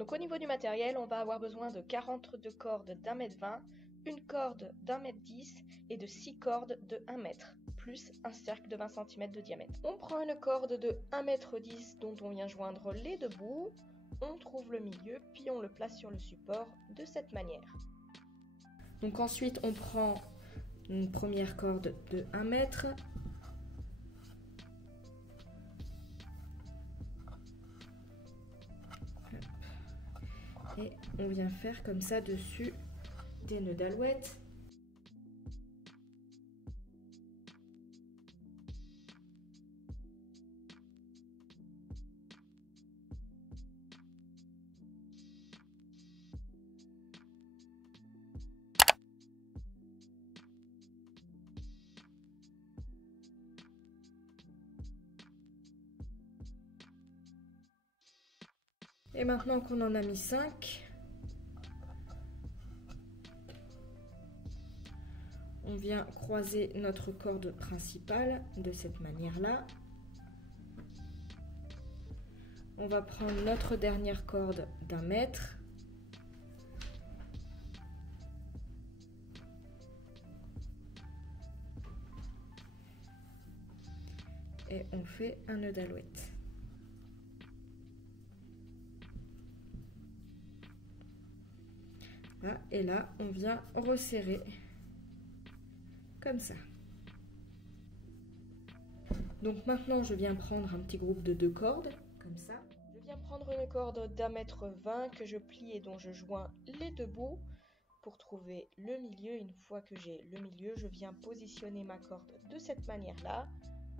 Donc au niveau du matériel, on va avoir besoin de 42 cordes d'1,20 m, une corde d'1,10 m et de 6 cordes de 1 mètre, plus un cercle de 20 cm de diamètre. On prend une corde de 1,10 m dont on vient joindre les deux bouts, on trouve le milieu, puis on le place sur le support de cette manière. Donc ensuite on prend une première corde de 1 mètre. Et on vient faire comme ça dessus des nœuds d'alouette. Et maintenant qu'on en a mis 5, on vient croiser notre corde principale de cette manière-là. On va prendre notre dernière corde d'1 mètre. Et on fait un nœud d'alouette. Là, et là, on vient resserrer comme ça. Donc maintenant, je viens prendre un petit groupe de 2 cordes, comme ça. Je viens prendre une corde d'1,20 m que je plie et dont je joins les deux bouts pour trouver le milieu. Une fois que j'ai le milieu, je viens positionner ma corde de cette manière-là.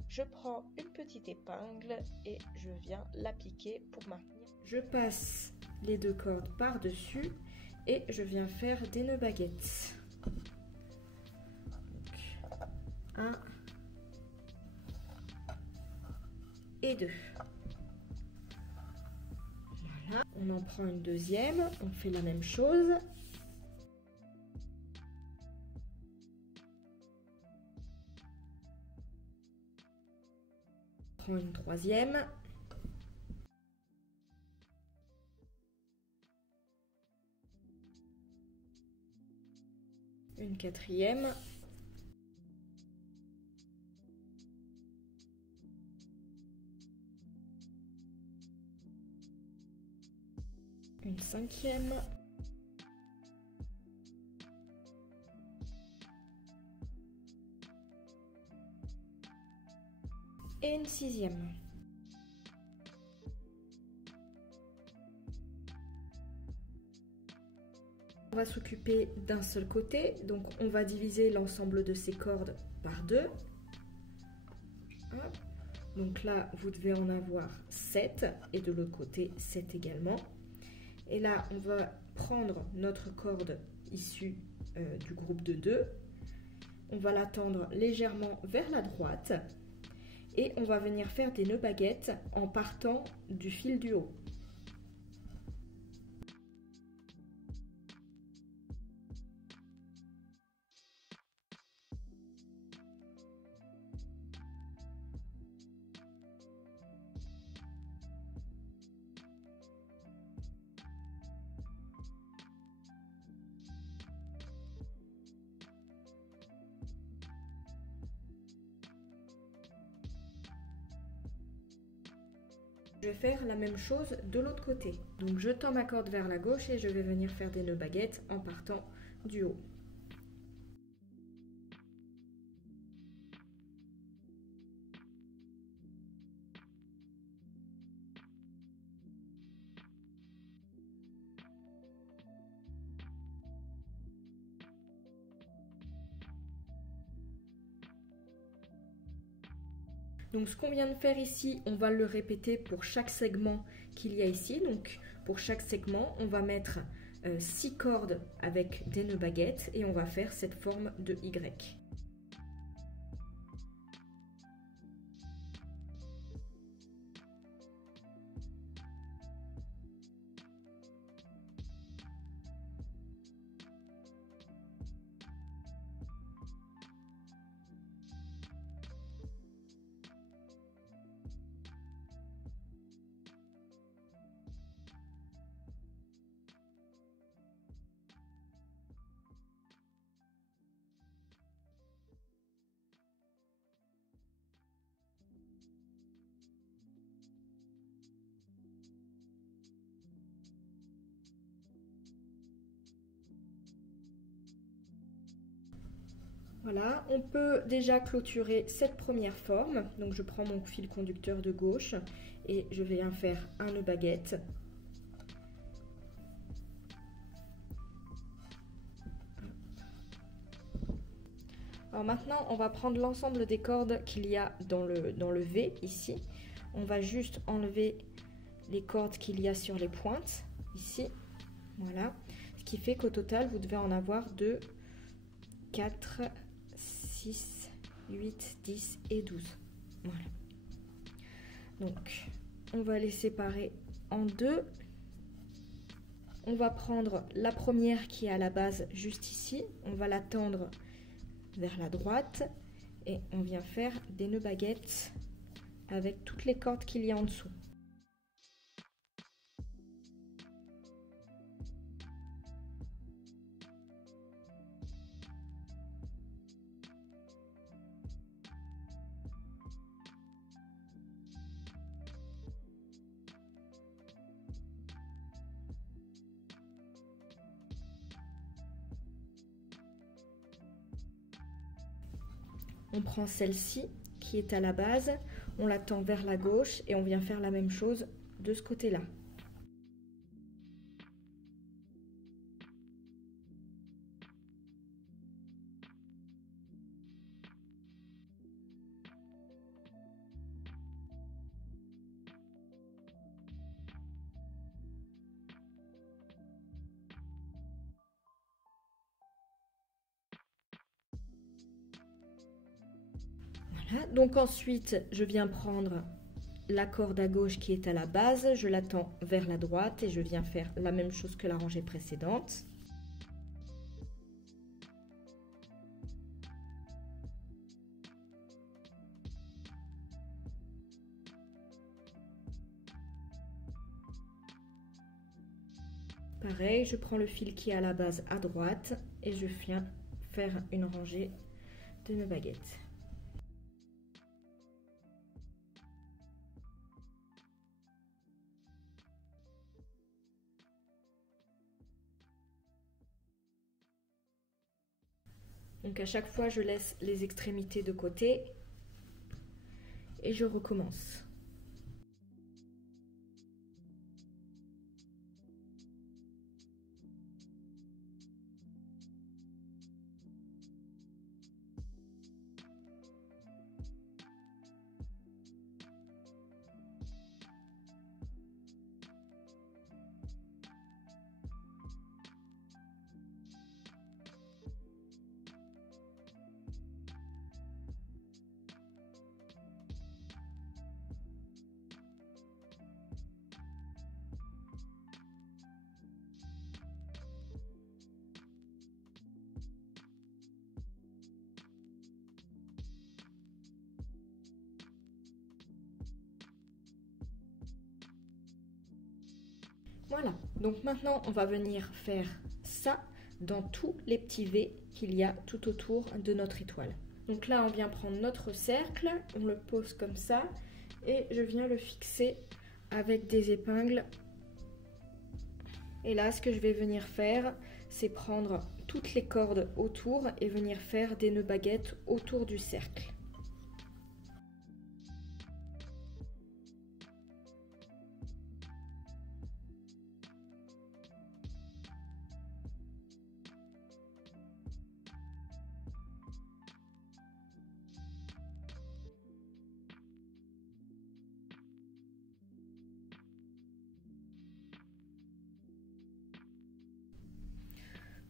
Je prends une petite épingle et je viens l'appliquer pour maintenir. Je passe les 2 cordes par-dessus et je viens faire des nœuds baguettes. Donc, 1 et 2. Voilà, on en prend une deuxième, on fait la même chose. On prend une troisième. Une quatrième. Une cinquième. Et une sixième. On va s'occuper d'un seul côté, donc on va diviser l'ensemble de ces cordes par 2. Donc là, vous devez en avoir 7 et de l'autre côté 7 également. Et là, on va prendre notre corde issue du groupe de 2. On va la tendre légèrement vers la droite et on va venir faire des nœuds baguettes en partant du fil du haut. Je vais faire la même chose de l'autre côté. Donc je tends ma corde vers la gauche et je vais venir faire des nœuds baguettes en partant du haut. Donc ce qu'on vient de faire ici, on va le répéter pour chaque segment qu'il y a ici. Donc pour chaque segment, on va mettre 6 cordes avec des nœuds baguettes et on va faire cette forme de Y. Voilà, on peut déjà clôturer cette première forme. Donc je prends mon fil conducteur de gauche et je viens faire un nœud baguette. Alors maintenant, on va prendre l'ensemble des cordes qu'il y a dans le V ici. On va juste enlever les cordes qu'il y a sur les pointes ici. Voilà, ce qui fait qu'au total, vous devez en avoir 2, 4, 6, 8, 10 et 12. Voilà. Donc, on va les séparer en deux. On va prendre la première qui est à la base juste ici. On va la tendre vers la droite et on vient faire des nœuds baguettes avec toutes les cordes qu'il y a en dessous. On prend celle-ci qui est à la base, on la tend vers la gauche et on vient faire la même chose de ce côté-là. Donc ensuite, je viens prendre la corde à gauche qui est à la base, je la tends vers la droite et je viens faire la même chose que la rangée précédente. Pareil, je prends le fil qui est à la base à droite et je viens faire une rangée de nœuds baguettes. Donc à chaque fois, je laisse les extrémités de côté et je recommence. Voilà, donc maintenant on va venir faire ça dans tous les petits V qu'il y a tout autour de notre étoile. Donc là on vient prendre notre cercle, on le pose comme ça et je viens le fixer avec des épingles. Et là ce que je vais venir faire, c'est prendre toutes les cordes autour et venir faire des nœuds baguettes autour du cercle.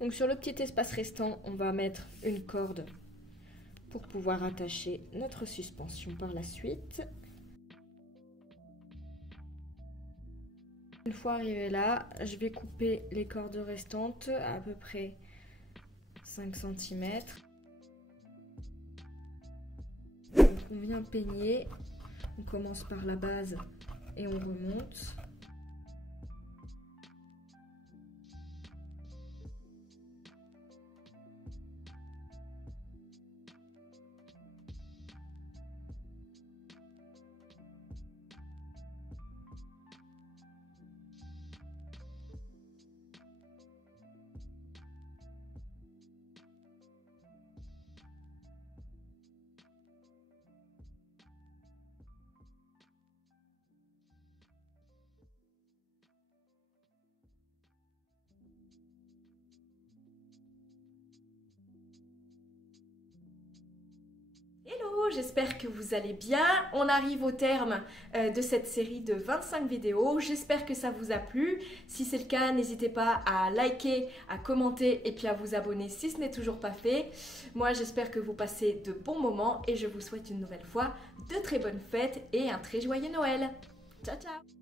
Donc sur le petit espace restant, on va mettre une corde pour pouvoir attacher notre suspension par la suite. Une fois arrivé là, je vais couper les cordes restantes à peu près 5 cm. Donc on vient peigner, on commence par la base et on remonte. Hello, j'espère que vous allez bien. On arrive au terme de cette série de 25 vidéos. J'espère que ça vous a plu. Si c'est le cas, n'hésitez pas à liker, à commenter et puis à vous abonner si ce n'est toujours pas fait. Moi, j'espère que vous passez de bons moments et je vous souhaite une nouvelle fois de très bonnes fêtes et un très joyeux Noël. Ciao, ciao!